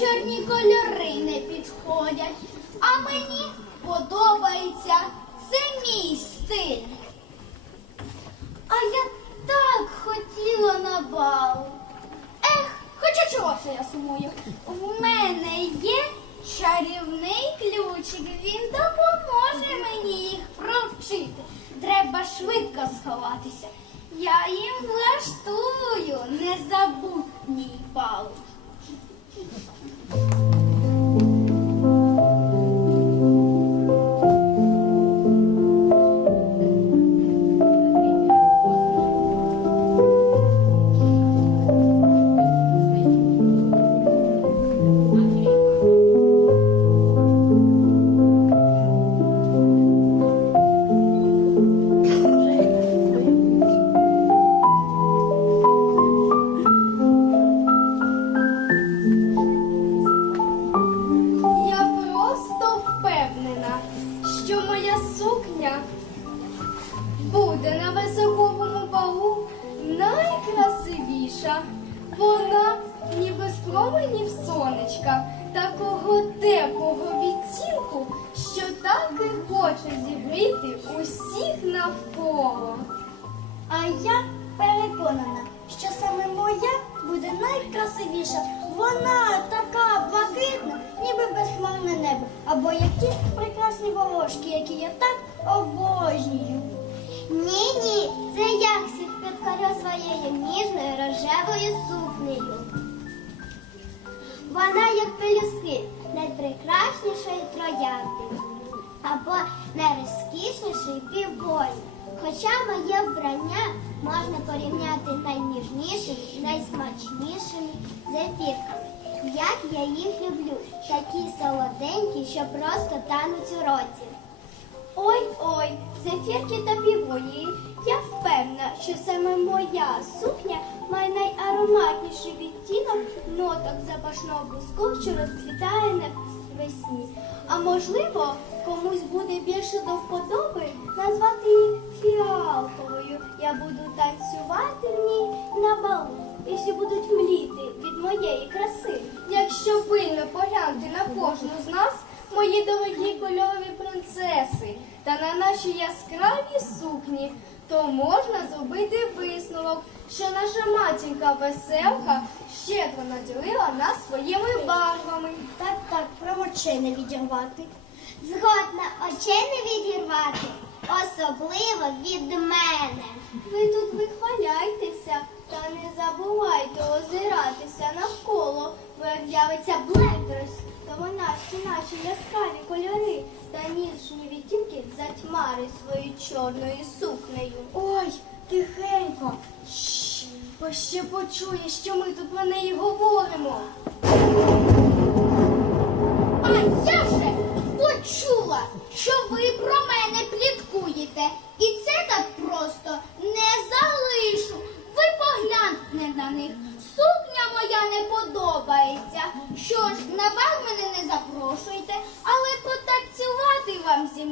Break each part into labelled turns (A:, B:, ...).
A: чорні кольори не підходять, а мені подобається це мій стиль. А я так хотіла на бал. Ех, хоча чого це я сумую? В мене є чарівний ключик, він допоможе мені їх провчити. Треба швидко сховатися. Я їм влаштую, не забудь. І хоче зігріти усіх навколо.
B: А я переконана, що саме моя буде найкрасивіша. Вона така блакитна, ніби безхмарне небо. Або які прекрасні волошки, які я так обожнюю. Ні, ні, це я всіх підкорю своєю ніжною рожевою сукнею. Вона як пелюстки найпрекраснішої троянди або найрозкішніший півбой. Хоча моє вбрання можна порівняти найніжнішими і найсмачнішими зефірками. Як я їх люблю, такі солоденькі, що просто тануть у роті.
A: Ой-ой, зефірки та півонії. Я впевнена, що саме моя сукня має найароматніший відтінок ноток запашного буску, що розцвітає навесні. А можливо, комусь буде більше до вподоби назвати її фіалковою. Я буду танцювати в ній на балу. І всі будуть мліти від моєї краси. Якщо пильно поглянути на кожну з нас, мої дорогі кольорові принцеси, та на наші яскраві сукні, то можна зробити висновок, що наша матінка веселка щедро наділила нас своїми барвами.
B: Так, так, про очей не відірвати. Згодна очей не відірвати, особливо від мене.
A: Ви тут вихваляйтеся та не забувайте озиратися навколо, бо як з'явиться Блекдрес, то вона всі наші яскраві відтінки затьмарить своєю чорною сукнею. Ой, тихенько. Шш, ще почує, що ми тут про неї говоримо.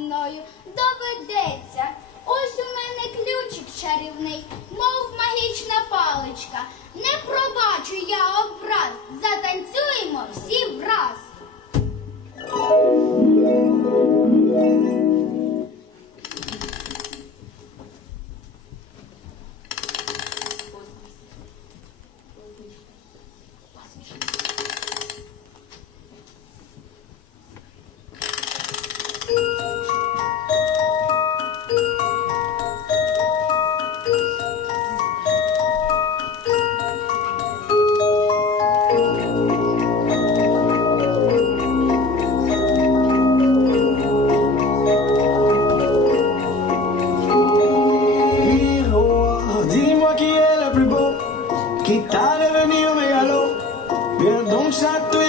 B: Мною доведеться. Ось у мене ключик чарівний, мов магічна паличка. Не пробачу я образ. Затанцюємо всі враз. Quitar el venido me galó, viendo un santo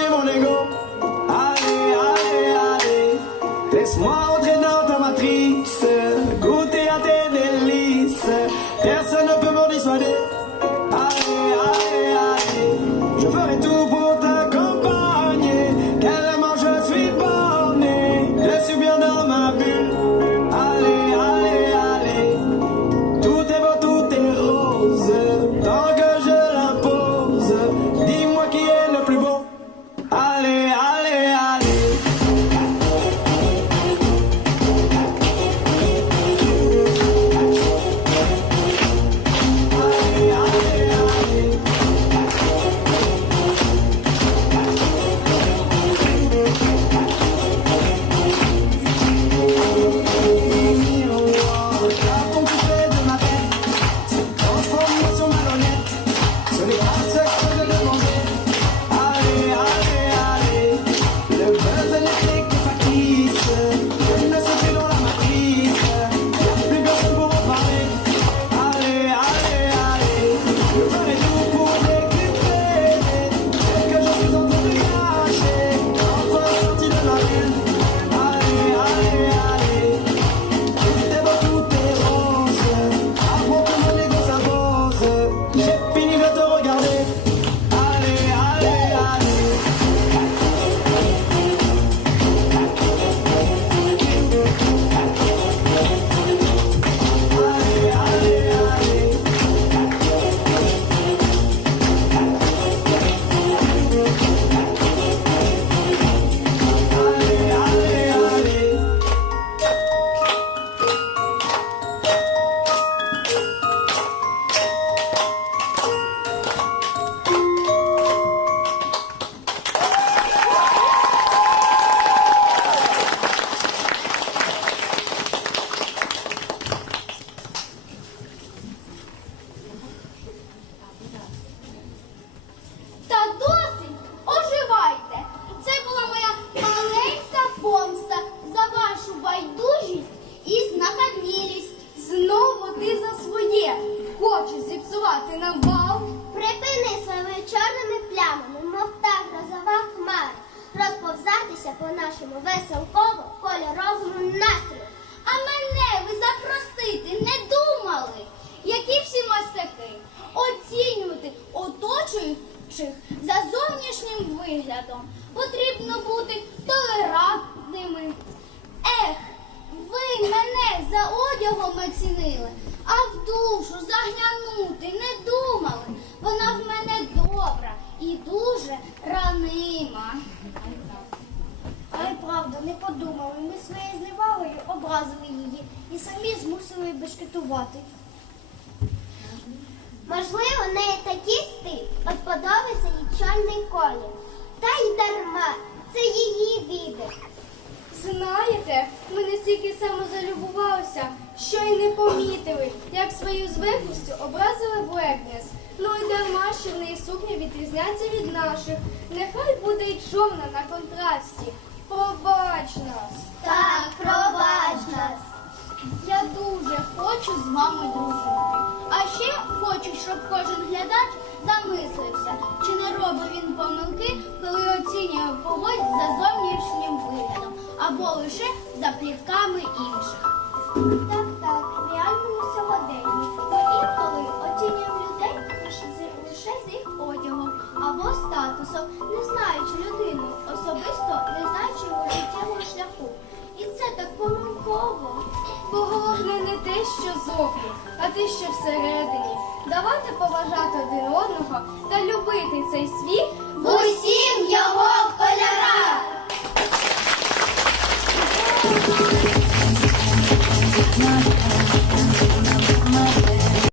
B: байдужість і знахабнілість. Знову ти за своє хочеш
C: зіпсувати нам бал.
A: Припини своїми чорними плямами, мов та грозова хмара, розповзатися по нашому веселково кольоровому настрою. А мене ви запросити не добра і дуже ранима.
D: Але правда, не подумали. Ми своєю зневагою образили її і самі змусили бешкетувати.
A: Можливо, в неї такий стиль, от подобається їй чорний колір. Та й дарма, це її вибір.
C: Знаєте, ми настільки самозалюбувалися, що й не помітили, як свою звиклістю образили Блекнес. Ну і дарма, що в неї сукня відрізняється від наших. Нехай буде й чорна на контрасті. Пробач нас.
A: Так, пробач нас.
D: Я дуже хочу з вами дружити.
A: А ще хочу, щоб кожен глядач замислився, чи не робить він помилки, коли оцінює когось за зовнішнім виглядом або лише за плітками інших.
C: не знаючи людину, особисто не знаючи його життєвого шляху. І це так помилково. Бо головне не те, що зовні, а те, що всередині. Давати поважати один одного та любити цей світ в
A: усім його кольорах. Thank you.